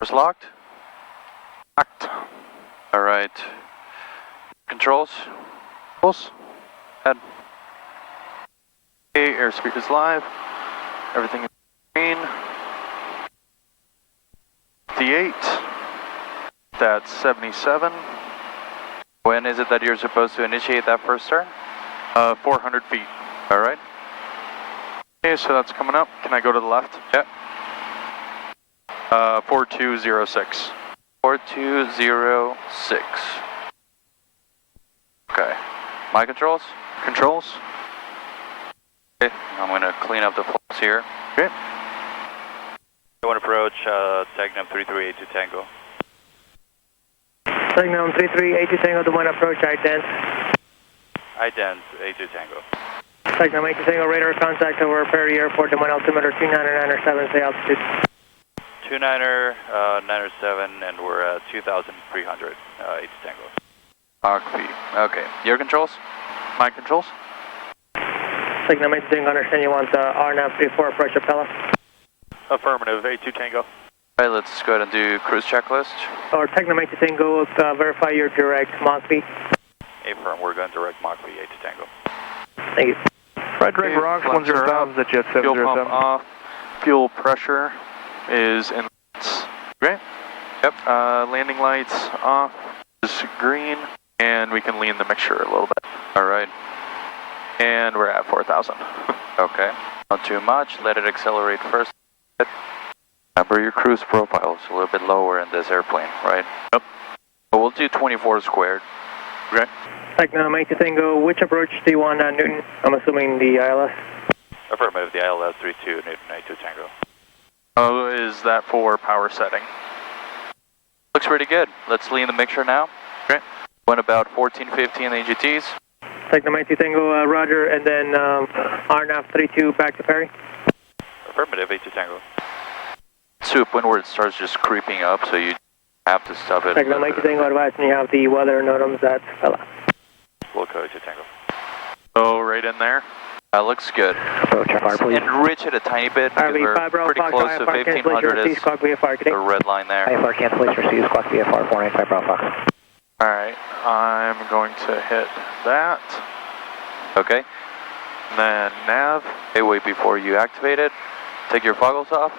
Doors locked? Locked. All right. Controls? Pulse. Head. Okay, airspeed is live. Everything is green. 58. That's 77. When is it that you're supposed to initiate that first turn? 400 feet. All right. Okay, so that's coming up. Can I go to the left? Yep. 4206. 4206. Okay. My controls? Controls. Okay. I'm going to clean up the flaps here. Okay. One approach, Tagnum 3382 Tango. Tagnum 3382 Tango, the one approach, ident. Ident 82 Tango. Tagnum 82 Tango, radar contact over Perry Airport, the one altimeter 29907, say altitude. 29er, 97, and we're at 2,300, 82 Tango. Mach V. Okay. Your controls? My controls. Tagnum 82 Tango, understand you want RNAV 34 approach Appella. Affirmative, 82 Tango. All right, let's go ahead and do cruise checklist. Or Tagnum 82 Tango, verify your direct Mach V. Affirm, we're going direct Mach V, 82 Tango. Thank you. Fred Greg Rocks, 107, the jet 707. Fuel pump off. Fuel pressure is in. Great. Yep. Landing lights off. Is green, and we can lean the mixture a little bit. All right. And we're at 4,000. Okay. Not too much. Let it accelerate first. Remember your cruise profile is a little bit lower in this airplane, right? Yep. So we'll do 24 squared. Okay. Tagnum 82 Tango, which approach do you want, Newton? I'm assuming the ILS. Affirmative, the ILS 32, Newton 82 Tango. Oh, is that for power setting? Looks pretty good. Let's lean the mixture now. Okay. Went about 1450 AGTs. Tagnum 82 Tango, Roger, and then RNAV 32 back to Perry. Affirmative, 82 Tango. Soup windward starts just creeping up, so you have to stop it. Tagnum 82 Tango, advise me you have the weather NOTAMs at Appella. Wilco 82 Tango. Oh, right in there. That looks good. Approach IFR, please. Enrich it a tiny bit because we're pretty close to 1500 is the red line there. IFR cancellation receives squawk VFR 495 Bravo Fox. All right, I'm going to hit that. Okay. And then nav. Hey, wait, before you activate it, take your goggles off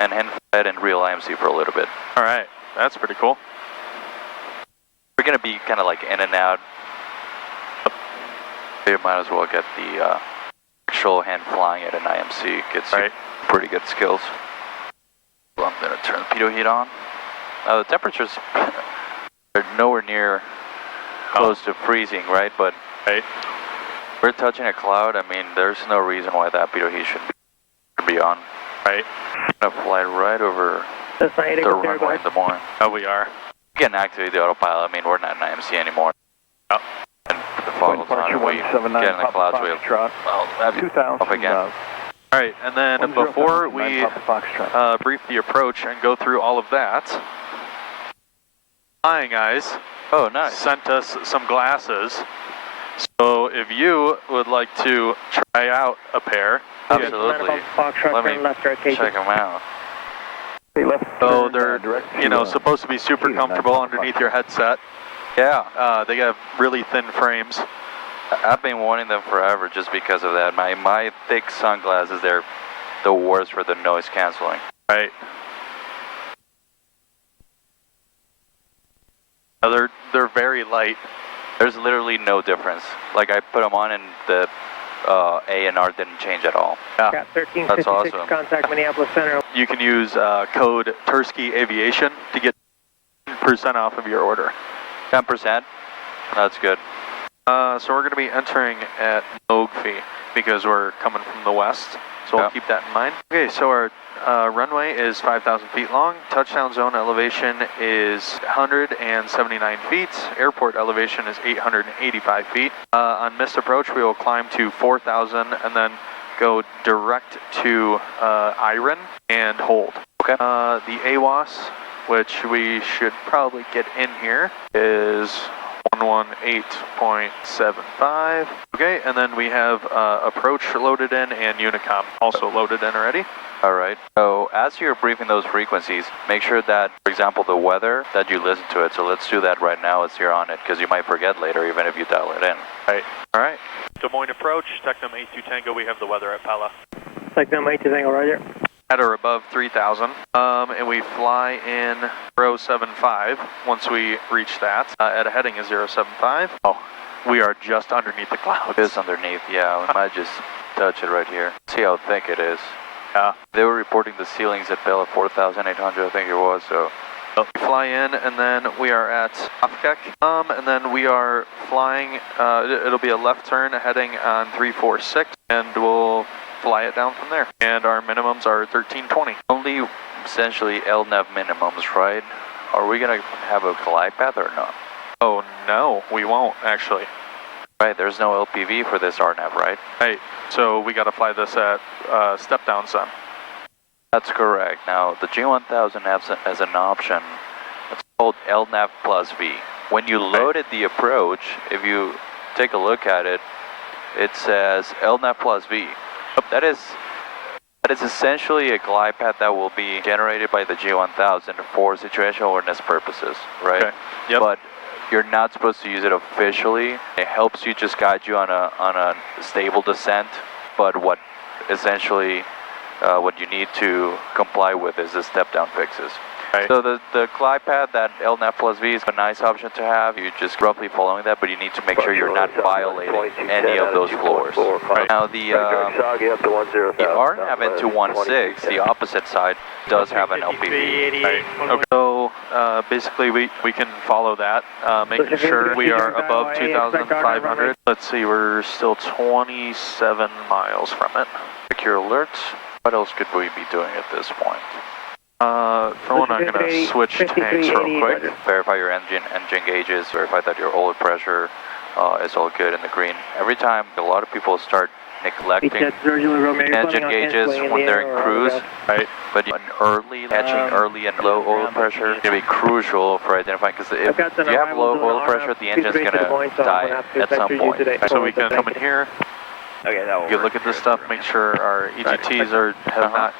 and hand flight and real IMC for a little bit. All right, that's pretty cool. We're going to be kind of like in and out. You might as well get the actual hand flying at an IMC. Gets you pretty good skills. So I'm going to turn the pitot heat on. The temperatures are nowhere near close to freezing, right? But we're touching a cloud. I mean, there's no reason why that pitot heat should be on. Right. I'm going to fly right over the runway in the morning. Oh, we are. You can activate the autopilot. I mean, we're not an IMC anymore. Oh. And the foggles on, we get in the clouds, we'll have you off again. All right, and then before we brief the approach and go through all of that, Flying Eyes sent us some glasses. So if you would like to try out a pair, absolutely. Let me check them out. So they're, you know, supposed to be super comfortable underneath your headset. Yeah. They have really thin frames. I've been wanting them forever just because of that. My thick sunglasses, they're the worst for the noise canceling. Right. They're very light. There's literally no difference. Like I put them on and the A and R didn't change at all. Yeah. 1356, that's awesome. Contact Minneapolis Center. You can use code TURSKEYAVIATION to get 10% off of your order. 10%? That's good. So we're going to be entering at Mogfi because we're coming from the west. So we'll keep that in mind. Okay, so our runway is 5,000 feet long. Touchdown zone elevation is 179 feet. Airport elevation is 885 feet. On missed approach, we will climb to 4,000 and then go direct to Iron and hold. Okay. The AWAS, which we should probably get in here, is 118.75. Okay, and then we have approach loaded in and Unicom also loaded in already. All right. So as you're briefing those frequencies, make sure that, for example, the weather, that you listen to it. So let's do that right now as you're on it, because you might forget later, even if you dial it in. Right. All right. Des Moines approach, Tecnam 82 Tango, we have the weather at Pala. Tecnam 82 Tango, roger. At or above 3,000, and we fly in 075 once we reach that. At a heading is 075. Oh, we are just underneath the clouds. It is underneath, yeah. We might just touch it right here. See how thick it is. Yeah. They were reporting the ceilings at Bell at 4,800, I think it was, so. We fly in, and then we are at Afkek, and then we are flying, it'll be a left turn heading on 346, and we'll fly it down from there. And our minimums are 1320. Only essentially LNAV minimums, right? Are we going to have a glide path or not? Oh, no, we won't, actually. Right, there's no LPV for this RNAV, right? Right, so we got to fly this at step down sun. That's correct. Now, the G1000 has an option. It's called LNAV plus V. When you loaded the approach, if you take a look at it, it says LNAV plus V. That is essentially a glide path that will be generated by the G1000 for situational awareness purposes, right? Okay. Yep. But you're not supposed to use it officially. It helps you just guide you on a stable descent, but what essentially what you need to comply with is the step down fixes. Right. So the glide path, that LNAV plus V is a nice option to have. You're just roughly following that, but you need to make sure you're not violating any of those floors. Right. Now the RNAV into 16, the opposite side, does have an LPV. Right. Okay. So basically we can follow that, making sure we are above 2,500. Let's see, we're still 27 miles from it. Secure alerts. What else could we be doing at this point? For one, I'm going to switch tanks real quick. Verify your engine gauges, verify that your oil pressure is all good in the green. Every time, a lot of people start neglecting engine gauges when they're in cruise, right? But catching early and low oil pressure is going to be crucial for identifying, because if you have low oil pressure, the engine's going to die at some point. So we can come in here, Okay, that will you look at this stuff, make sure our EGTs have not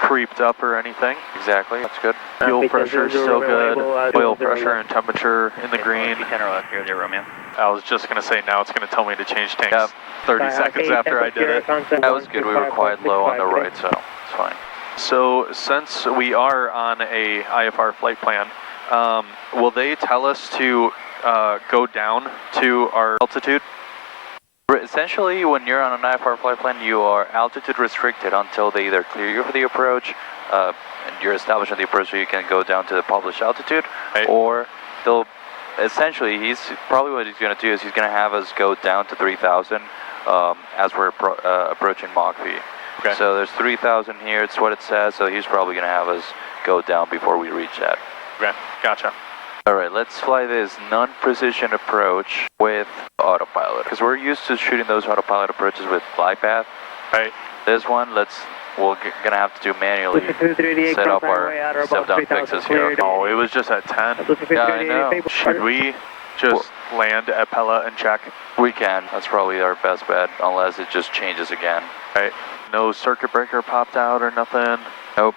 creeped up or anything. Exactly, that's good. Fuel pressure is still good. Oil pressure and temperature in the green. Romeo. I was just going to say, now it's going to tell me to change tanks 30 seconds after I did it. That was good. We were quite low on the right, so it's fine. So since we are on a IFR flight plan, will they tell us to go down to our altitude? Essentially, when you're on an IFR flight plan, you are altitude restricted until they either clear you for the approach, and you're established on the approach so you can go down to the published altitude, right. Or they'll, essentially, probably what he's going to do is he's going to have us go down to 3,000 as we're approaching Mach V. Okay. So there's 3,000 here, it's what it says, so he's probably going to have us go down before we reach that. Okay, gotcha. All right, let's fly this non-precision approach with autopilot, because we're used to shooting those autopilot approaches with glide path. Right. This one, we're gonna have to do manually set up our step down fixes here. Oh, it was just at 10. Yeah, I know. Should we just land at Pella and check? We can. That's probably our best bet, unless it just changes again. Right. No circuit breaker popped out or nothing. Nope.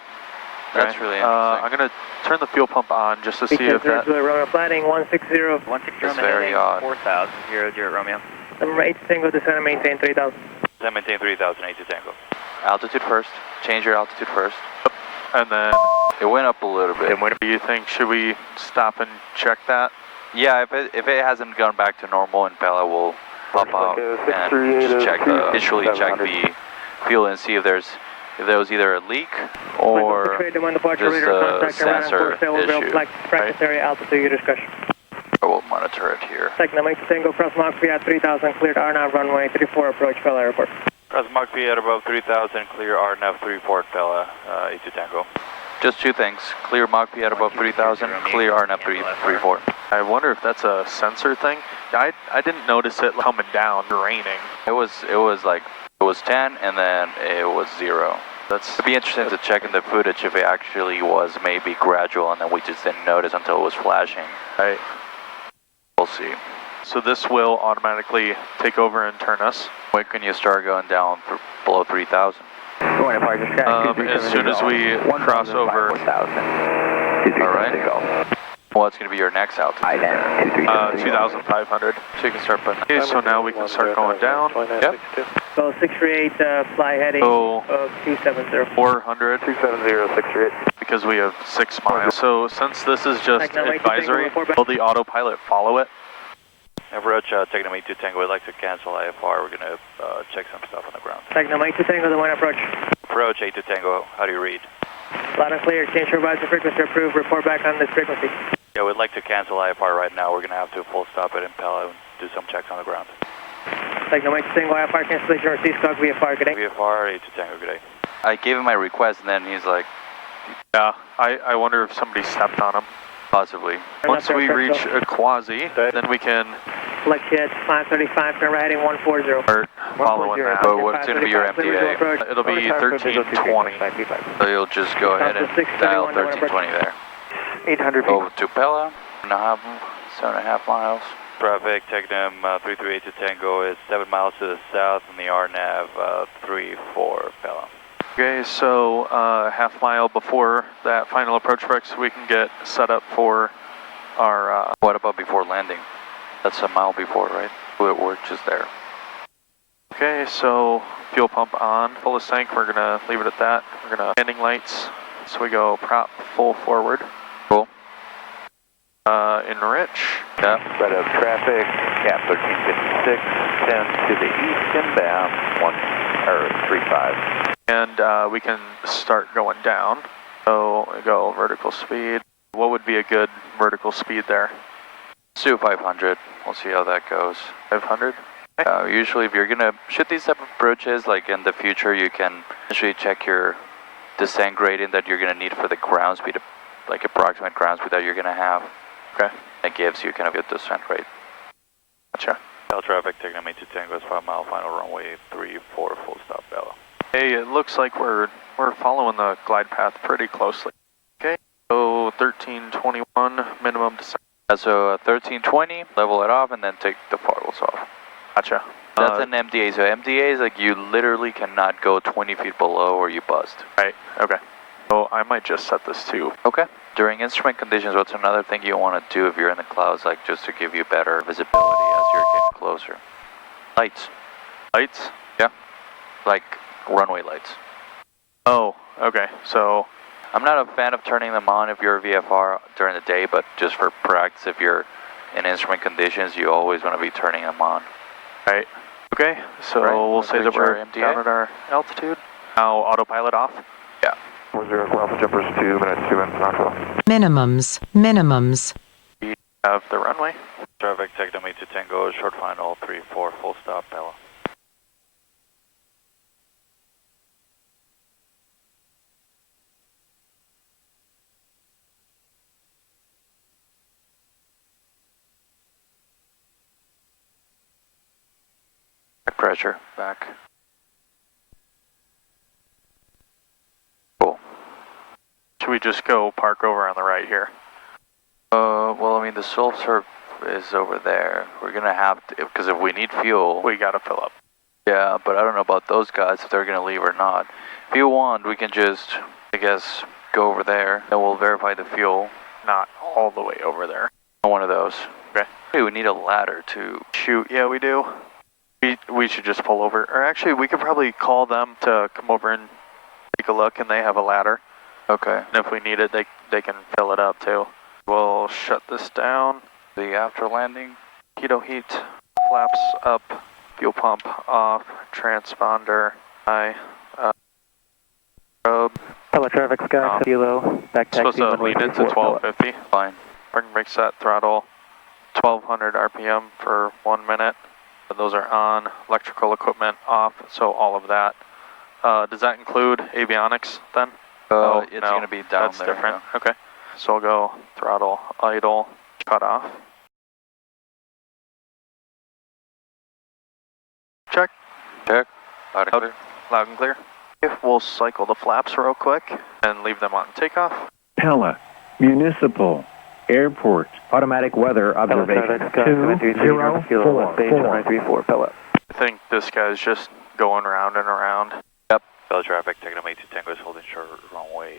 Okay. That's really interesting. I'm gonna turn the fuel pump on just to see if that. Flatting 160. 160 That's very odd. 4,000, 0, Romeo. Number 8 Tango, descend and maintain 3,000. Then maintain 3,000, 8 Tango. Altitude first. Change your altitude first. And then It went up a little bit. do you think, should we stop and check that? Yeah, if it hasn't gone back to normal, and Pella will pop out and just visually check the fuel and see if there was either a leak or just a sensor issue. Practice area altitude discussion. We'll monitor it here. Tecnam 8 Tango, cross Mach V at 3,000, cleared RNAV runway 34, approach Pella Airport. Cross Mach V at above 3,000, clear RNAV 34 Pella, 8 Tango. Just two things. Clear Mach V at above 3,000, clear RNAV 34. I wonder if that's a sensor thing. I didn't notice it coming down, raining. It was 10 and then it was 0. It'd be interesting to check in the footage if it actually was maybe gradual and then we just didn't notice until it was flashing. Right. We'll see. So this will automatically take over and turn us. When can you start going down below 3,000? As soon as we cross over. Alright. What's going to be your next altitude? 2,500. So you can start putting... Okay, so now we can start going down. Yep. So 638, fly heading So 270. 400. 270, Because we have 6 miles. So since this is just advisory, will the autopilot follow it? Approach, Techno 82 Tango, we'd like to cancel IFR. We're going to check some stuff on the ground. Techno 82 Tango, the one approach. Approach 82 Tango, how do you read? Loud and clear, change your advisory frequency approved, report back on this frequency. Yeah, we'd like to cancel IFR right now. We're going to have to full stop at Impala and do some checks on the ground. Techno 82 Tango, IFR cancellation received, Scott VFR, good day. VFR 82 Tango, good day. I gave him my request and then he's like... Yeah, I wonder if somebody stepped on him. Possibly. Once we reach a quasi, then we can Flex jet 535, turn right heading 140. start following that. So what's going to be your MDA? It'll be 1320. So you'll just go ahead and dial 1320 there. 800 Over to Pella, 7.5 miles. Traffic, Techno 338 to Tango is 7 miles to the south and the RNAV 34 Pella. Okay, so half mile before that final approach break so we can get set up for our... What about before landing? That's a mile before, right? We're just there. Okay, so fuel pump on, full tank, we're going to leave it at that. We're going to landing lights, so we go prop full forward. Cool. Enrich. Yeah. Spread of traffic, gap 1356, 10 to the east inbound, 35. And we can start going down. So we go vertical speed. What would be a good vertical speed there? Let's do 500. We'll see how that goes. 500? Usually if you're going to shoot these type of approaches, like in the future, you can actually check your descent gradient that you're going to need for the ground speed, like approximate ground speed that you're going to have. Okay. That gives you kind of a good descent rate. Gotcha. Bell traffic, Techno 82 Tango is 5 mile final runway 34 full stop Bella. Hey, it looks like we're following the glide path pretty closely. Okay, so 1321 minimum descent. Yeah, so 1320, level it off, and then take the foggles off. Gotcha. That's an MDA. So MDA is like you literally cannot go 20 feet below or you bust. Right, okay. So I might just set this to... Okay. During instrument conditions, what's another thing you want to do if you're in the clouds, like just to give you better visibility as you're getting closer? Lights. Lights? Yeah. Like runway lights. Oh, okay. So... I'm not a fan of turning them on if you're a VFR during the day, but just for practice, if you're in instrument conditions, you always want to be turning them on. Right. Okay, so we'll say that we're down at our altitude. Now autopilot off? Yeah. 40 Alpha Jumpers 2 minutes 2 in Knoxville. Minimums. We have the runway. Traffic, Techno 82 Tango, short final 34 full stop Bella. Pressure back. Cool. Should we just go park over on the right here? Well, I mean, the self-serve is over there. We're gonna have to, because if we need fuel, We gotta fill up. yeah, but I don't know about those guys, if they're gonna leave or not. If you want, we can just, I guess, go over there, and we'll verify the fuel. Not all the way over there. One of those. Okay. Hey, we need a ladder to... Shoot, yeah, we do. We should just pull over. Or actually, we could probably call them to come over and take a look, and they have a ladder. Okay. And if we need it, they can fill it up too. We'll shut this down. The after landing? Keto heat, flaps up, fuel pump off, transponder high, probe. Hello, traffic, Sky, kilo, back taxi. Supposed to lead it to 1250. Fine. Parking brake set, throttle, 1200 RPM for 1 minute. Those are on, electrical equipment off, so all of that. Does that include avionics then? It's no, going to be down that's there. different. Okay. So I'll go throttle, idle, cut off. Check. Check. Loud and clear. Loud and clear. Okay, we'll cycle the flaps real quick and leave them on takeoff. Pella, municipal, Airport. Automatic weather observation. 2044. Pellet. I think this guy's just going round and around. Yep. Bell traffic, taking them 82 Tango is holding short runway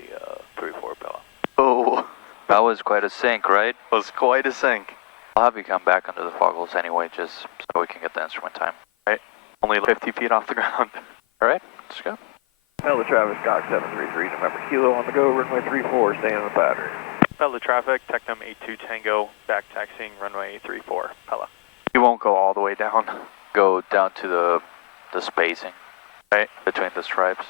34 Bella. Oh, That was quite a sink, right? was quite a sink. I'll have you come back under the foggles anyway, just so we can get the instrument time. Right. Only 50 feet off the ground. All right, let's go. Bella Travis, Dock 733, November Kilo on the go, runway 34, staying on the pattern. Pella traffic, Tecnam 82 Tango, back taxiing runway 34, Pella. You won't go all the way down. Go down to the spacing, right, between the stripes.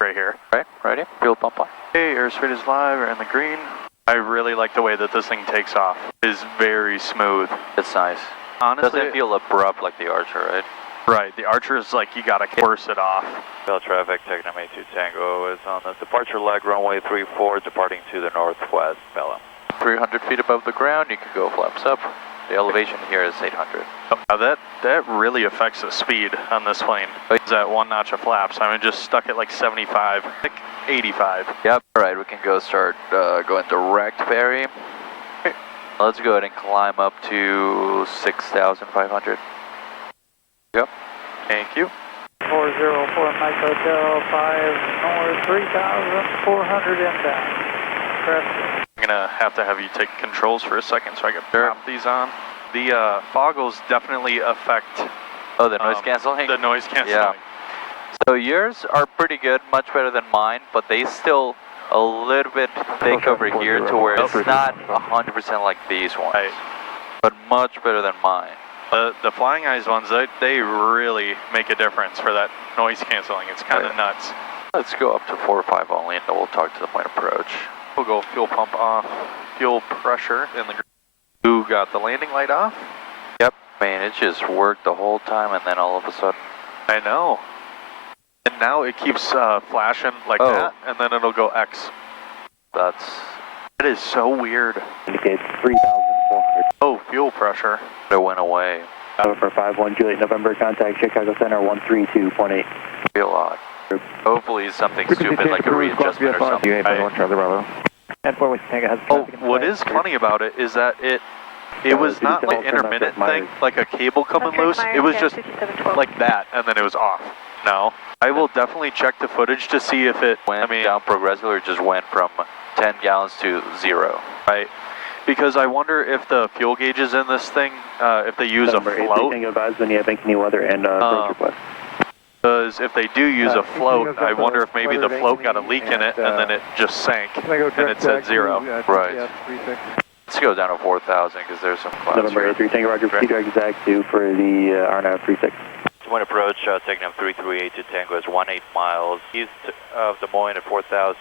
Right here. Right, ready? Fuel pump on. Okay, airspeed is live, we're in the green. I really like the way that this thing takes off. It's very smooth. It's nice. Honestly, Doesn't feel abrupt like the Archer, right? right, the Archer is like, you gotta force it off. Bell traffic, Tecnam 82 Tango is on the departure leg, runway 34, departing to the northwest, Bella. 300 feet above the ground, you can go flaps up. The elevation here is 800. Now that really affects the speed on this plane. It's that one notch of flaps. I mean, just stuck at like 75, like 85. Yep, all right, we can go start going direct ferry. Okay. Let's go ahead and climb up to 6,500. Yep. Thank you. 404 Mike Hotel 5 North 3,400 inbound. Traffic. I'm gonna have to have you take controls for a second so I can pop these on. The foggles definitely affect Oh, the noise canceling? the noise canceling. Yeah. So yours are pretty good, much better than mine, but they still a little bit thick over here to where it's not 100% like these ones, Right. but much better than mine. The Flying Eyes ones, they really make a difference for that noise canceling. It's kind of nuts. Let's go up to 4 or 5 only, and then we'll talk to the point approach. We'll go fuel pump off, fuel pressure in the. Who got the landing light off? Yep. Man, it just worked the whole time, and then all of a sudden. I know. And now it keeps flashing like that, and then it'll go X. It is so weird. Indicates 3,400. Oh, fuel pressure. It went away. For 51 Juliet, November, contact Chicago Center 132.8. Feel odd. Hopefully it's something stupid like a readjustment or something. Charlie Bravo. And 4 West Tango has Oh, what is funny about it is that it was not like intermittent thing, like a cable coming loose. It was just like that, and then it was off. No. I will definitely check the footage to see if it Went down progressively or just went from 10 gallons to 0. Right. Because I wonder if the fuel gauges in this thing, if they use a float. Advise when you have any weather and approach request. Because if they do use a float, I wonder if maybe the float got a leak in it and then it just sank and it said 0. Right. Let's go down to 4,000 because there's some clouds November here. 83 Tango Roger, Peter exact 2 for the RNAV 36. Point approach, Tecnam 338 to Tango is 18 miles east of Des Moines at 4,000,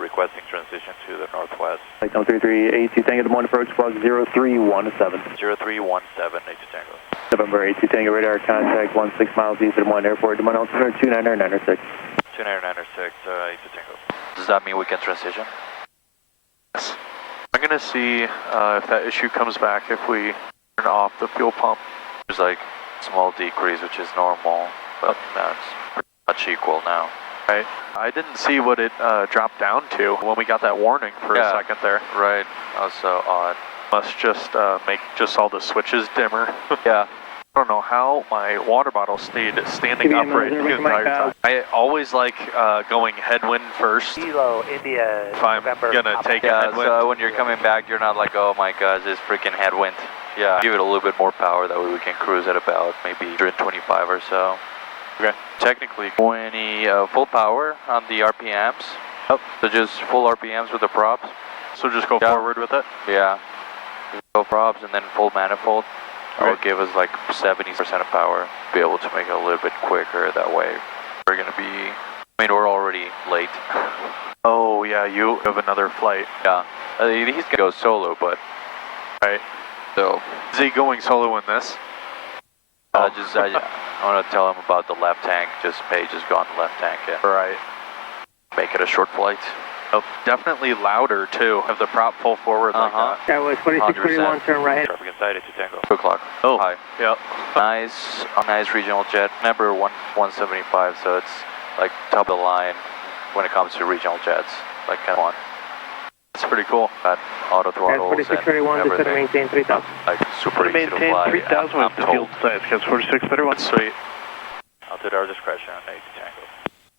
requesting transition to the northwest. Tecnam 338 Tango, Des Moines approach, flag 0317. 0317, 8 to Tango. November 82 Tango radar, contact 16 miles east of Des Moines Airport, Des Moines altimeter 29906. 2996, 8 to Tango. Does that mean we can transition? Yes. I'm going to see if that issue comes back if we turn off the fuel pump. There's like small decrease, which is normal, but that's pretty much equal now. Right. I didn't see what it dropped down to when we got that warning for a second there. Right. That was so odd. Must just make just all the switches dimmer. Yeah. I don't know how my water bottle stayed standing upright the entire time. I always like going headwind first. Kilo, India, If I'm gonna take a headwind. So when you're coming back, you're not like, oh my gosh, this freaking headwind. Yeah. Give it a little bit more power, that way we can cruise at about maybe 125 or so. Okay. Technically 20 full power on the RPMs. Yep. So just full RPMs with the props. So just go forward with it? Yeah. Just go props and then full manifold. Will Right. give us like 70% of power. Be able to make it a little bit quicker that way. We're gonna be, I mean, we're already late. Oh yeah, you have another flight. Yeah. He's gonna go solo, but. Right. So. Is he going solo in this? I want to tell him about the left tank. Paige has gone left tank and Right. make it a short flight. Oh, definitely louder too. Have the prop full forward like that. That was 2631, turn right. Traffic inside, 8 to Tango. 2 o'clock. Oh, Hi. Yep. Nice regional jet. Number 175, so it's like top of the line when it comes to regional jets. Like kind of one. That's pretty cool. Got auto throttles and 4631, just to everything. maintain 3000. Like super easy to fly. 3,000 I'm with the fuel told. size, because 4631. Sweet. Altitude our discretion on 80 Tango.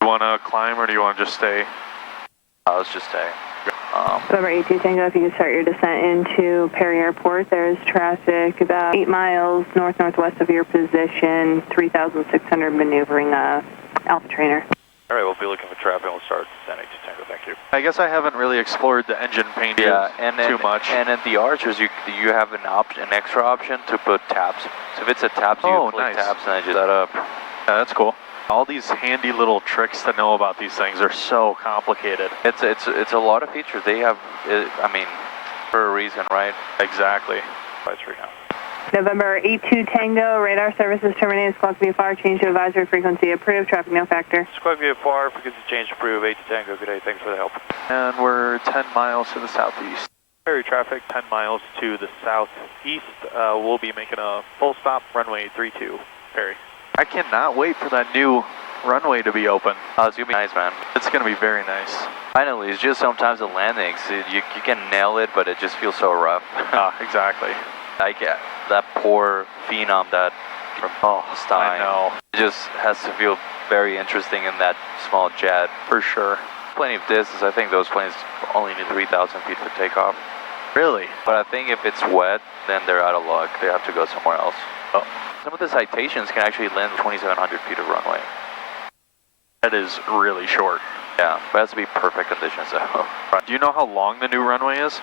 You want to climb or do you want to just stay? Let's just stay. November 82 Tango, if you can start your descent into Perry Airport, there's traffic about 8 miles north-northwest of your position, 3,600 maneuvering Alpha Trainer. All right, we'll be looking for traffic and we'll start descending to Tango. Thank you. I guess I haven't really explored the engine paint too much. And at the Archers, you have an extra option to put tabs. So if it's a tab, so you click tabs and I just set up. Yeah, that's cool. All these handy little tricks to know about these things are so complicated. It's a lot of features. They have, I mean, for a reason, right? Exactly. Flight 3 now. November 82 Tango, radar services terminated, Squawk VFR, change to advisory frequency approved, traffic no factor. Squawk VFR, frequency change approved, 80 Tango. Good day, thanks for the help. And we're 10 miles to the southeast. Ferry traffic, 10 miles to the southeast. We'll be making a full stop, runway 32, Ferry. I cannot wait for that new runway to be open. It's gonna be nice, man. It's gonna be very nice. Finally, it's just sometimes the landings, you can nail it, but it just feels so rough. Exactly. Like that poor phenom that from Stein. I know. It just has to feel very interesting in that small jet. For sure. Plenty of distance. I think those planes only need 3,000 feet for takeoff. Really? But I think if it's wet, then they're out of luck. They have to go somewhere else. Oh. Some of the Citations can actually land 2,700 feet of runway. That is really short. Yeah, but it has to be perfect conditions though. Do you know how long the new runway is?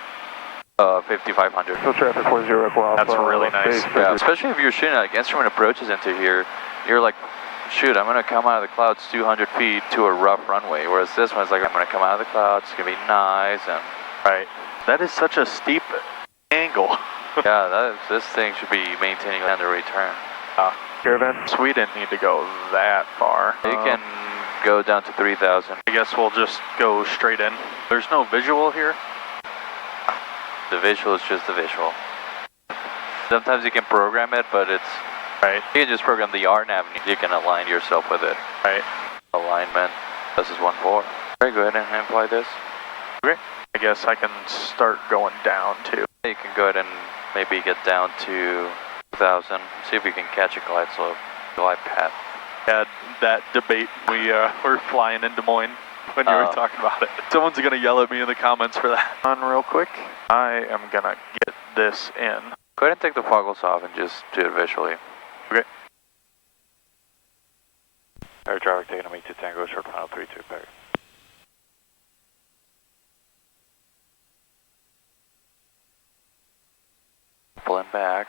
5,500. Fuel traffic 40 Alpha. That's really nice. Yeah, especially if you're shooting like instrument approaches into here, you're like, shoot, I'm gonna come out of the clouds 200 feet to a rough runway. Whereas this one's like, I'm gonna come out of the clouds, it's gonna be nice and. Right. That is such a steep angle. Yeah, this thing should be maintaining land of return. Caravan. So we didn't need to go that far. You can go down to 3,000. I guess we'll just go straight in. There's no visual here? The visual is just the visual. Sometimes you can program it, but it's... Right. You can just program the RNAV and you can align yourself with it. Right. Alignment. This is 1-4. Very good, and fly this. Okay. I guess I can start going down too. You can go ahead and maybe get down to 2,000. See if we can catch a glide slope, glide path. Had that debate. We were flying in Des Moines when you were talking about it. Someone's gonna yell at me in the comments for that. On real quick. I am gonna get this in. Go ahead and take the foggles off and just do it visually. Okay. Air traffic taking a meet to Tango, short final 32, Perry. Pulling back.